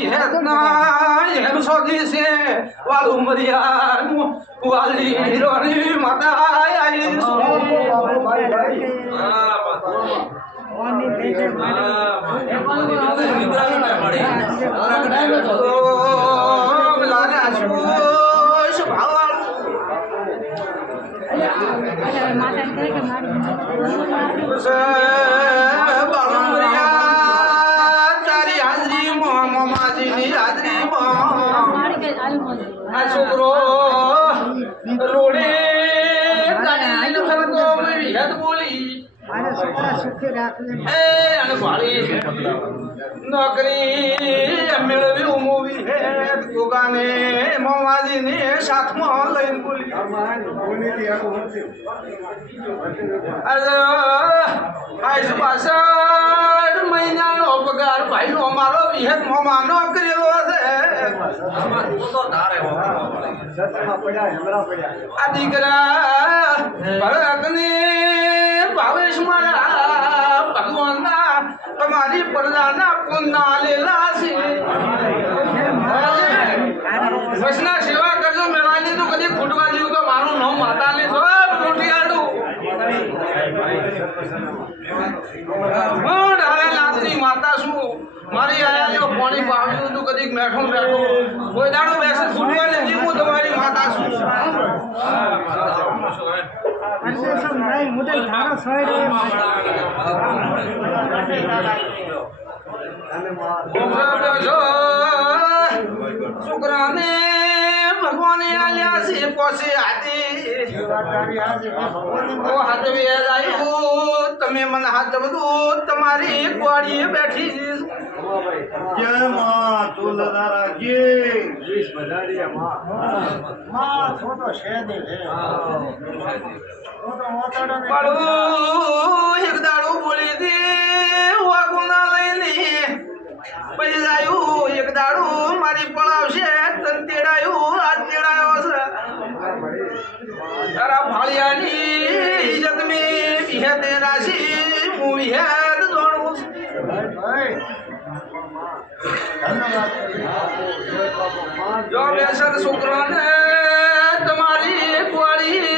એમ સોધી છે વાલું મરિયાનું વાલી રોની માતા આઈ ઓમ નોકરી મેળવી ઉમોવી હે દુકાને મામાજીને સાથમાં લઈને બોલી અરે મહિનાનો પગાર ભાઈનો મારો વિહત મોમાં નોકરીઓ છે આ દીકરા ભાવેશ મારા ભગવાનના તમારી પરદાના પુનના લેલા છે. વસના સેવા કરજો, મેળાની તો કદી ખૂટવા જેવું તો મારું નામ માતાને છો મોટી આડું. હું હવે નાથની માતા છું મારી આયા જો પાણી પાવ્યું તું કદી મેઠું બેઠું. કોઈ દાડો બેસે ફૂટવા નથી હું તમારી માતા છું. છોકરાને ભગવાને આલ્યા છે પોસે હાથે. તમે મને હાથ બધું તમારી કોડીએ બેઠી મારું એક દાડો બોલી દે વાગુના લઈને પછી જાયું, એક દાડો મારી પડાવશે તન તેડાયું આ તેડાયો છે. તારા ફાળિયાની ઇજ્જત મે વિહેતે રાશી હું વિહેત જાણું છોકરાને તમારી ધંધે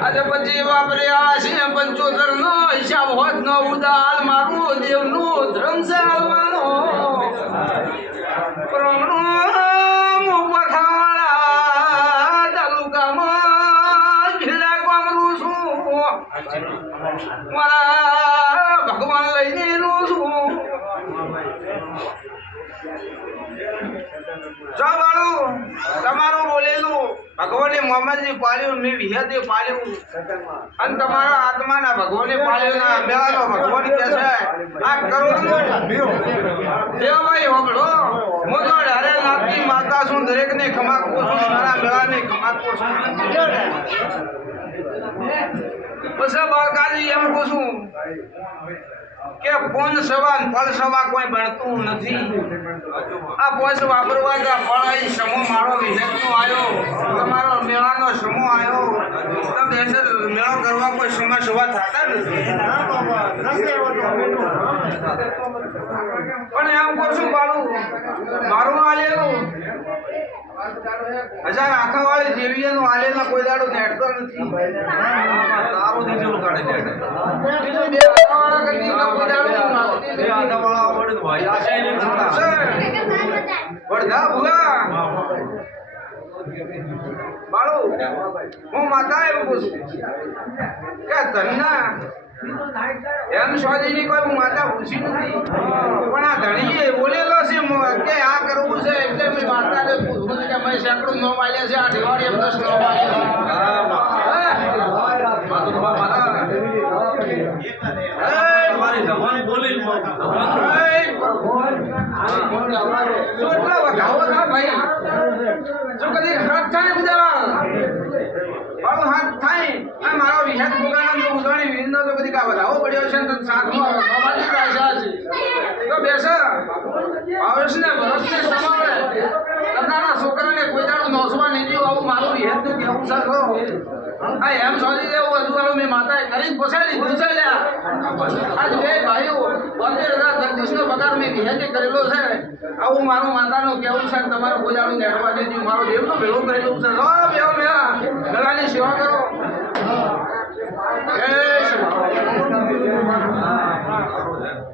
આજે પછી વાપર્યા છે પંચોતેર નો હિસાબ હોત નો ઉદાર મારું દેવનું ધર્મ પ્રણામ પઠાણા તાલુકામાં જિલ્લા ગામનું છું. મારા ભગવાન લઈને નું છું જો બાળું તમારું બોલેલું ભગવાને મોહમ્મદની પાળ્યું, મેં વિહતે પાળ્યું. અને તમારા આત્માના ભગવાને પાળ્યું ના. મેળાનો ભગવાન કે છે, આ કરોડનો દેવભાઈ હોબળો હું તો ડરે નાથની માતા છું, દરેકને ખમાક છું, મારા મેળાને ખમાક છું. પછી બાળકાજી એમ કહું છું કે પોન ને ફળ સવા કોઈ બનતું નથી. આ પોસ વાપરવા કે ફળ સમૂહ મારો વિજયનો આવ્યો તમારો મેળાનો સમૂહ આવ્યો તમે મેળો કરવા કોઈ સમય સવા થતા નથી. પણ એમ કરશું બાળું મારું આલેલું હજાર આખા વાળી જેવી નું આલેલા કોઈ દાડો નેટતો નથી. તારું દીધેલું કાઢે નેટ બીજું બે આખા વાળા કરતી કોઈ દાડો નાખતી નથી. વડધા ભૂલા બાળુ હું માતા એવું કહું છું કે ધનના એમ સ્વાધીની કોઈ હું માતા પૂછી નથી. પણ આ ધણીએ બોલેલો છે કે આ કરવું છે એટલે મેં માતાને પૂછવું કે મેં સેંકડું નો માલ્યા છે આ ઢેવાડી એમ દસ નો મારી ભોગાનો તો વિનો તો બધી કા બતાવો પડ્યો છે ને સાથમાં મામાની આશા છે. તો બેસ. આવશને ને સમાવે. તમારા છોકરાને કોઈ દાડો નોસવા નહીં દીધું આવું મારું વિહેરનું કેવું છે. તો આ એમ સોજી દેવું હતું હાલો મેં માતાએ કરીને પોસાડી લ્યા આજ બે ભાઈઓ બોતેર હજાર જગદીશનો પગાર મેં વિહેતી કરેલો છે. આવું મારું માતાનું કેવું છે ને તમારું કોઈ દાડું નેટવા દીધું મારો દેવનો ભેળો કરેલો છે. લો, બેહો મેળા ગળાની સેવા કરો. 哎，是吗？哎，是吗？多人。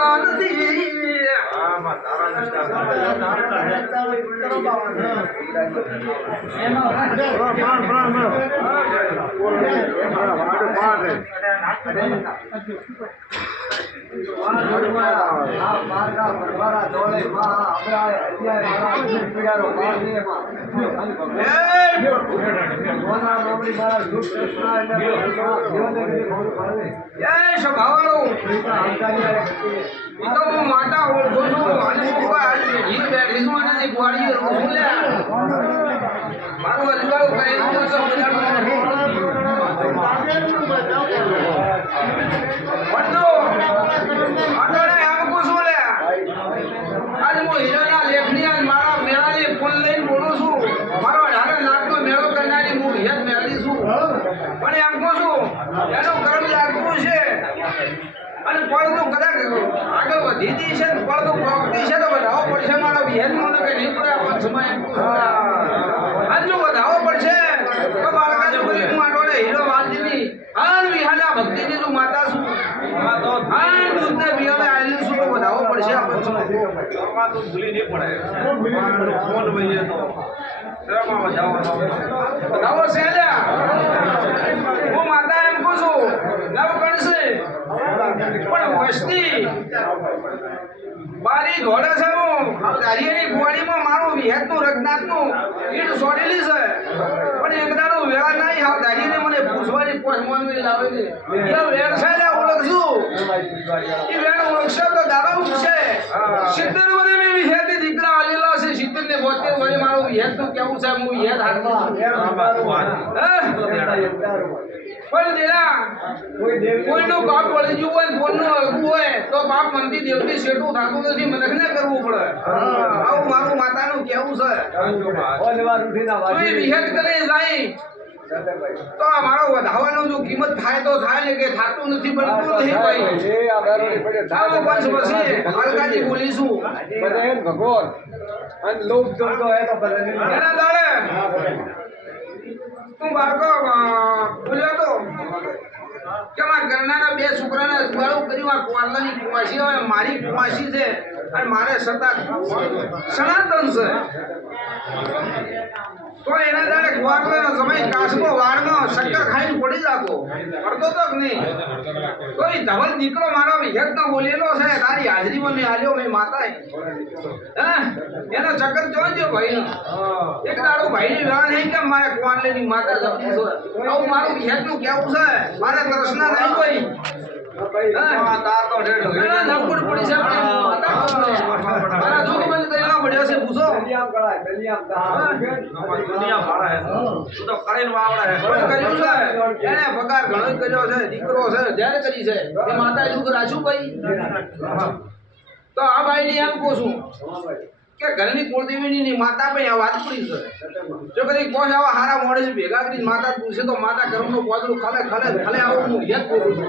દાડું નેટતો ઈ માતા ઓળખું છું અને પપ્પા આજે બેઠી છું અને તે રહું છું લ્યા. મારું અજવાળું કહેલું તો સૌ વડલો, અટલે આમ કહું છું લ્યા. આજ હું હીરાના લેખની આજ મારા મેળાની ફૂલ લઈને બોલું છું મારો અઢારે લાખનો મેળો કરનારી હું હિયત મેળવી છું પણ એમ કહું છું એનું કર્મ લાગતું છે અને પડતું કદાચ આગળ વધી દી છે ને પડતું પ્રોપર્ટી છે તો વધાવો પડશે મારો વિહેન મને કે નહીં પડે છું. આજ વધાવો પડશે? તો બાળકા છોકરી હું આટોડે હીરો વાલજીની. આન વિહાના ભક્તિની તું માતા છું આન દૂધને પીવાને આવેલું છું તો વધાવો પડશે આ પંચમાં? વધાવો છે લ્યા હું માતા એમ કહું છું નવ ગણશે પણ વસ્તી બારી ઘોડે છે હું. દારિયાની ગોળીમાં મારું વિહેતનું રઘનાથનું ઈડ સોડેલી છે. પણ એક દાડો વેળા નહીં હા દારિયાને મને પૂછવાની પહોંચવાની લાવેલી એ વેળ છે ને ઓળખશું. એ વેળ ઓળખશે તો દાદા ઉઠશે. સિત્તેર વરે મેં વિહેતી દીકરા આલેલો છે સિત્તેર ને બોતેર વરે મારું વિહેતનું કેવું છે? હું વિહેત હાથમાં પણ દેલા કોઈનું પાપ વળી ગયું હોય ને કોઈનું હલકું હોય તો પાપ મનથી દેવથી શેઠું થતું નથી મને કરવું પડે. આવું મારું માતાનું કેવું છે. વિહેત કરે જાય તો આ મારો વધાવાનો જો કિંમત થાય તો થાય ને કે થાતું નથી બનતું નથી ભાઈ. ચાલો પંચ પછી અલકાજી બોલીશું. ભગવાન. અન લોક જોતો હે તો બધા એના દાડે. તું બાળકો બોલ્યો તો. કે મારા ઘરનાના બે છોકરાને સ્વાળું કર્યું આ કુંવારલાની કુંવાસી હવે મારી કુવાસી છે. અને મારે સતા સનાતન છે. તો એના દાડે કુંવારલાનો સમય કાસમો વાળનો શક્કર ખાઈને પડી જાતો. પડતો તો નહીં. તો એ ધવલ દીકરો મારો વિહતનો બોલેલો છે. તારી હાજરીમાં મેં આલ્યો મેં માતા હે? એનો ચક્કર જોઈ જો ભાઈનો. એક દાડો ભાઈની વેળા નહીં કે મારે કુંવારલીની માતા જપતી છે આવું મારું વિહતનું કેવું છે. મારે તરસના નહીં કોઈ દીકરો છે જ્યારે કરી છે માતા દુઃખ રાખ્યું ભાઈ તો આ ભાઈને એમ કહું છું ભાઈ. કે ઘરની કુળદેવીની ની માતા ભાઈ વાત પડી છે જો કદી કોઈ આવા હારા મોડે છે, ભેગા કરીને માતા પૂછે તો માતા ઘરનું પોદરું ખલે ખલે ખલે આવું હું યદ કરું છું.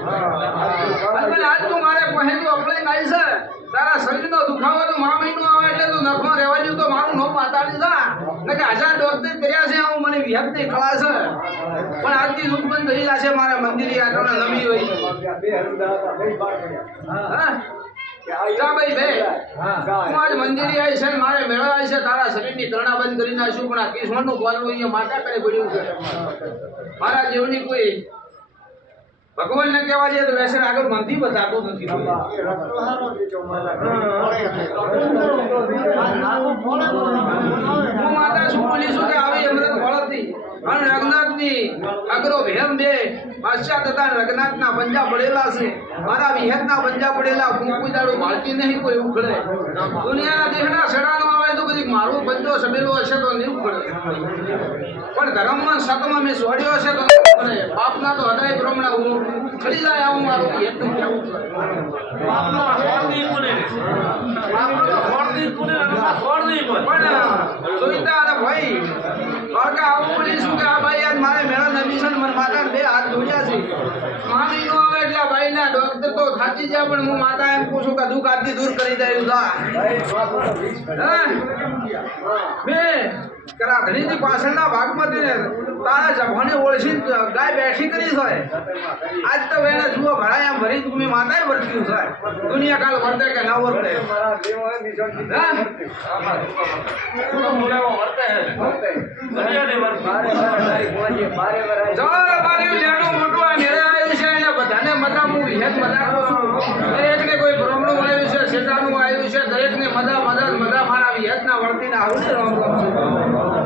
આજ તું મારે પહેલું અપલે ગાઈ છે. તારા શરીરનો દુખાવો તો મા મહિનો આવે એટલે તું નખમાં રહેવા જેવું તો મારું નો માતાડી જા. ને કે હજાર ડોક્ટર કર્યા છે હું મને વિહત નહીં ખલા છે. પણ આજથી દુઃખ બંધ થઈ જશે મારા મંદિરે આટલા નમી હોય. હા? ભાઈ બે. હું. આજ મંદિરે આવી છે મારે મેળા આવી છે તારા શરીરની તરણા બંધ કરી નાખ્યું પણ આ કિસ્મતનું બોલવું અહીંયા માતા કરે પડ્યું છે. મારા જીવની કોઈ ભગવાનને કહેવા જઈએ તો વ્યસન આગળ મનથી બતાતું નથી હું માતા શું બોલી છું કે આવી અમૃત વળતી અને રઘનાથની અગ્રો ભેમ બે. પાશ્ચાત હતા રઘનાથના પંજા પડેલા છે. મારા વિહેતના પંજા પડેલા દાડો ભાળતી નહીં કોઈ ઉખડે. દુનિયાના દેહના સડાનો તો પછી મારો બંધો સમેલો હશે તો નહીં પડે. પણ ધર્મમાં સતમાં મેં સોડ્યો હશે તો નહીં પાપના તો હદાય બ્રહ્મણા હું ખરી જાય આવું મારું કહેવું છે? બાપનો ખોળ દી કોને બાપનો તો દી કોને અને ખોળ પણ. સુવિધા અને ભાઈ કાકા આવું શું કે આ ભાઈ આજ મારે મેળા નબીસન મને માતા બે હાથ જોડ્યા છે. મામી નો આવે એટલે ભાઈ ના ડોક્ટર તો થાકી જાય પણ હું માતા એમ પૂછું કે દુઃખ આજથી દૂર કરી દઉં તો વીસ પડ્યા. હા. બે. કરા ઘણીથી પાછળના ભાગમાંથી તારા જભાને ઓળખી ગાય બેઠી કરી છે. આજ તો એને જુઓ ભરાય આમ ભરી તું માતાએ વર્ત્યું છે. દુનિયા કાલ વર્તે કે ના વર્તે? વર્તે. મજા હું વિહેત મજા કરું છું. દરેકને કોઈ પ્રોબ્લેમ આવ્યું છે, શેતાનું આવ્યું છે, દરેકને મજા મજા મજા મારા વિહેતના ના આવું છે, રામ